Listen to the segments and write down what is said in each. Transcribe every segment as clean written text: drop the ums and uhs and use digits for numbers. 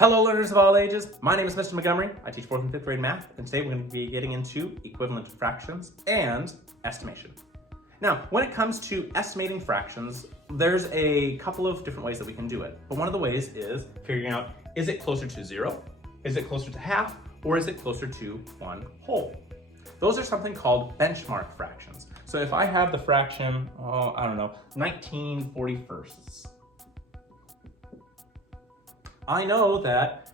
Hello learners of all ages, my name is Mr. Montgomery. I teach 4th and 5th grade math, and today we're going to be getting into equivalent fractions and estimation. Now, when it comes to estimating fractions, there's a couple of different ways that we can do it. But one of the ways is figuring out, is it closer to 0? Is it closer to half? Or is it closer to 1 whole? Those are something called benchmark fractions. So if I have the fraction, 19/41, I know that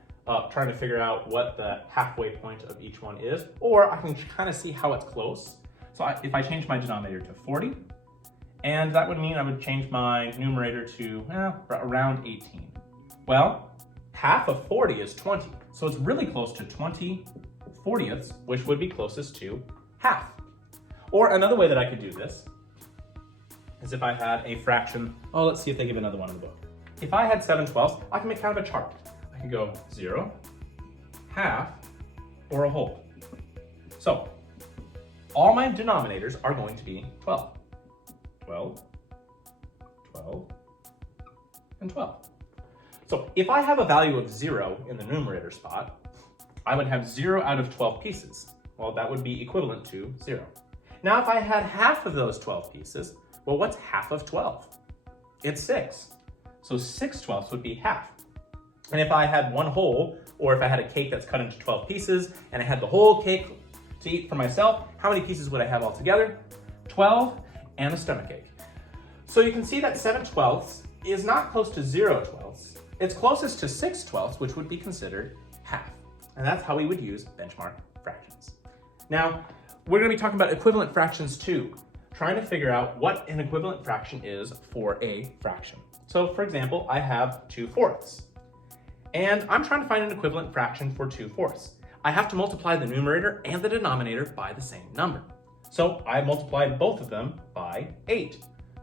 trying to figure out what the halfway point of each one is, or I can kind of see how it's close. So if I change my denominator to 40, and that would mean I would change my numerator to around 18. Well, half of 40 is 20, so it's really close to 20/40, which would be closest to half. Or another way that I could do this is if I had a fraction, let's see if they give another one in the book. If I had 7/12, I can make kind of a chart. I can go 0, half, or a whole. So all my denominators are going to be 12. 12, 12, and 12. So if I have a value of 0 in the numerator spot, I would have 0 out of 12 pieces. Well, that would be equivalent to 0. Now, if I had half of those 12 pieces, well, what's half of 12? It's 6. So 6/12 would be half. And if I had one whole, or if I had a cake that's cut into 12 pieces, and I had the whole cake to eat for myself, how many pieces would I have altogether? 12 and a stomachache. So you can see that 7/12 is not close to 0/12. It's closest to 6/12, which would be considered half. And that's how we would use benchmark fractions. Now, we're going to be talking about equivalent fractions too, trying to figure out what an equivalent fraction is for a fraction. So for example, I have 2/4, and I'm trying to find an equivalent fraction for 2/4. I have to multiply the numerator and the denominator by the same number. So I multiplied both of them by 8.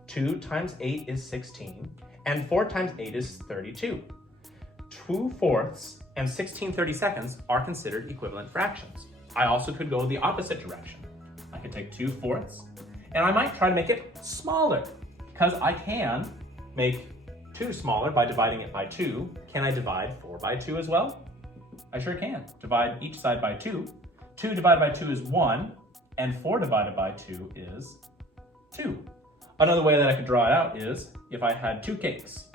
2 times 8 is 16, and 4 times 8 is 32. 2/4 and 16/32 are considered equivalent fractions. I also could go the opposite direction. I could take 2/4, and I might try to make it smaller, because I can make 2 smaller by dividing it by 2. Can I divide 4 by 2 as well? I sure can. Divide each side by 2. 2 divided by 2 is 1, and 4 divided by 2 is 2. Another way that I could draw it out is if I had 2 cakes.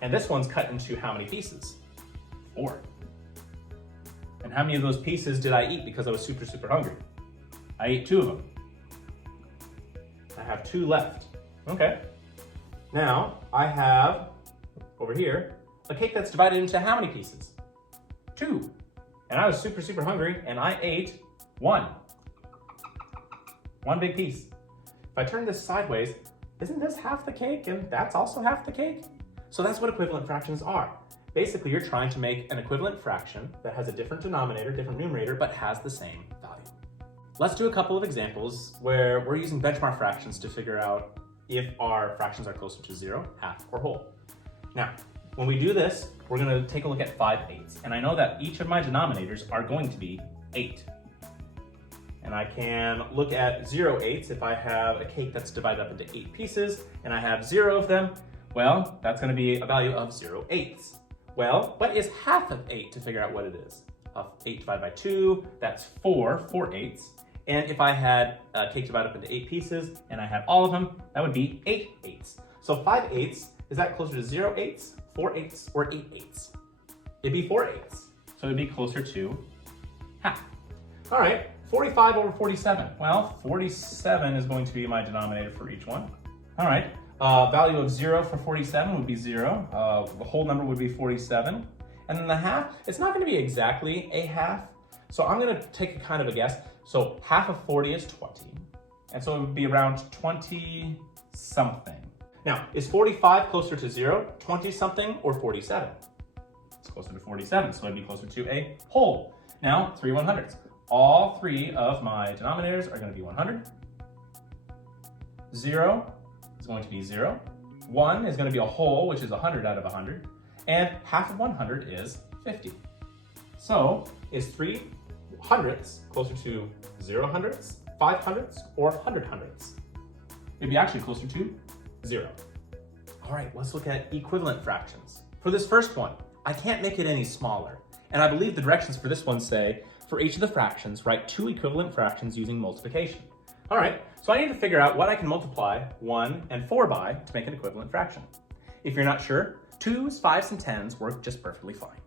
And this one's cut into how many pieces? 4. And how many of those pieces did I eat because I was super hungry? I ate 2 of them. I have 2 left. Okay. Now, I have, over here, a cake that's divided into how many pieces? 2. And I was super hungry, and I ate 1. One big piece. If I turn this sideways, isn't this half the cake, and that's also half the cake? So that's what equivalent fractions are. Basically, you're trying to make an equivalent fraction that has a different denominator, different numerator, but has the same value. Let's do a couple of examples where we're using benchmark fractions to figure out if our fractions are closer to 0, half, or whole. Now, when we do this, we're going to take a look at 5/8, and I know that each of my denominators are going to be 8. And I can look at 0/8 if I have a cake that's divided up into 8 pieces, and I have 0 of them, well, that's going to be a value of 0/8. Well, what is half of 8 to figure out what it is? 8 divided by 2, that's 4/8. And if I had a cake divided up into 8 pieces, and I had all of them, that would be 8/8. So 5/8, is that closer to 0/8, 4/8, or 8/8? It'd be 4/8. So it'd be closer to half. All right, 45/47. Well, 47 is going to be my denominator for each one. All right, value of 0 for 47 would be 0. The whole number would be 47. And then the half, it's not going to be exactly a half. So I'm going to take a kind of a guess. So half of 40 is 20. And so it would be around 20-something. Now, is 45 closer to 0, 20-something, or 47? It's closer to 47, so it'd be closer to a whole. Now, 3 100ths. All 3 of my denominators are going to be 100. 0 is going to be 0. 1 is going to be a whole, which is 100 out of 100. And half of 100 is 50. So, is 3 hundredths closer to 0 hundredths, 5 hundredths, or 100 hundredths? It'd be actually closer to 0. All right, let's look at equivalent fractions. For this first one, I can't make it any smaller. And I believe the directions for this one say, for each of the fractions, write 2 equivalent fractions using multiplication. All right, so I need to figure out what I can multiply 1 and 4 by to make an equivalent fraction. If you're not sure, 2s, 5s, and 10s work just perfectly fine.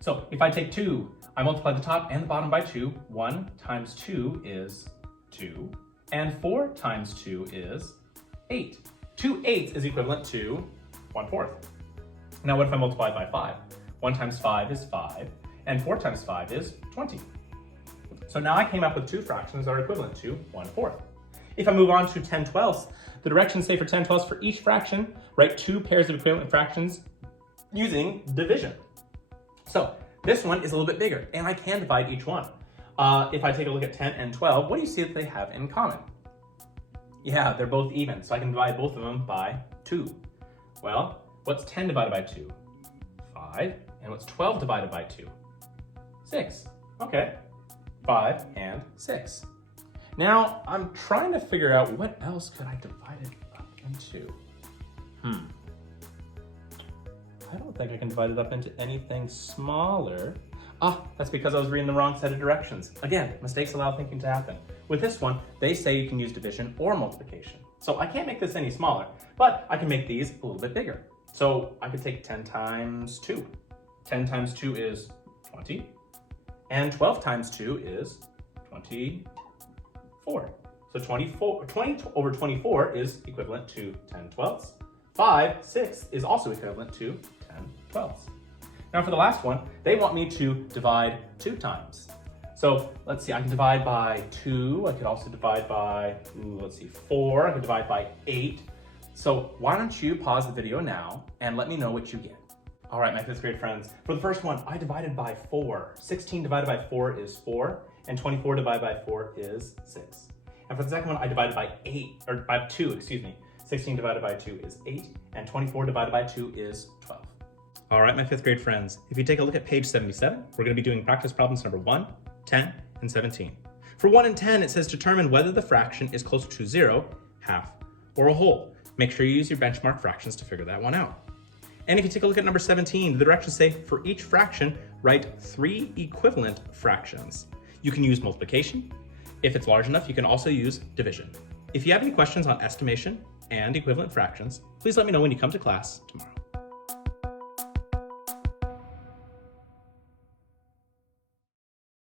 So if I take 2, I multiply the top and the bottom by 2. 1 times 2 is 2, and 4 times 2 is 8. 2/8 is equivalent to 1/4. Now what if I multiply it by 5? 1 times 5 is 5, and 4 times 5 is 20. So now I came up with 2 fractions that are equivalent to 1/4. If I move on to 10/12, the directions say for 10/12 for each fraction, write 2 pairs of equivalent fractions using division. So this one is a little bit bigger, and I can divide each one. If I take a look at 10 and 12, what do you see that they have in common? Yeah, they're both even, so I can divide both of them by 2. Well, what's 10 divided by 2? 5. And what's 12 divided by 2? 6. Okay, 5 and 6. Now, I'm trying to figure out what else could I divide it up into. I don't think I can divide it up into anything smaller. That's because I was reading the wrong set of directions. Again, mistakes allow thinking to happen. With this one, they say you can use division or multiplication. So I can't make this any smaller, but I can make these a little bit bigger. So I could take 10 times 2. 10 times 2 is 20, and 12 times 2 is 24. So 20 over 24 is equivalent to 10/12. 5/6 is also equivalent to 10/12. Now for the last one, they want me to divide 2 times. So let's see, I can divide by 2. I could also divide by, 4. I could divide by 8. So why don't you pause the video now and let me know what you get. All right, my 5th grade friends. For the first one, I divided by 4. 16 divided by 4 is 4, and 24 divided by 4 is 6. And for the second one, I divided by 2, excuse me. 16 divided by 2 is 8, and 24 divided by 2 is 12. All right, my 5th grade friends, if you take a look at page 77, we're gonna be doing practice problems number 1, 10, and 17. For 1 and 10, it says determine whether the fraction is closer to 0, half, or a whole. Make sure you use your benchmark fractions to figure that one out. And if you take a look at number 17, the directions say for each fraction, write 3 equivalent fractions. You can use multiplication. If it's large enough, you can also use division. If you have any questions on estimation and equivalent fractions, please let me know when you come to class tomorrow.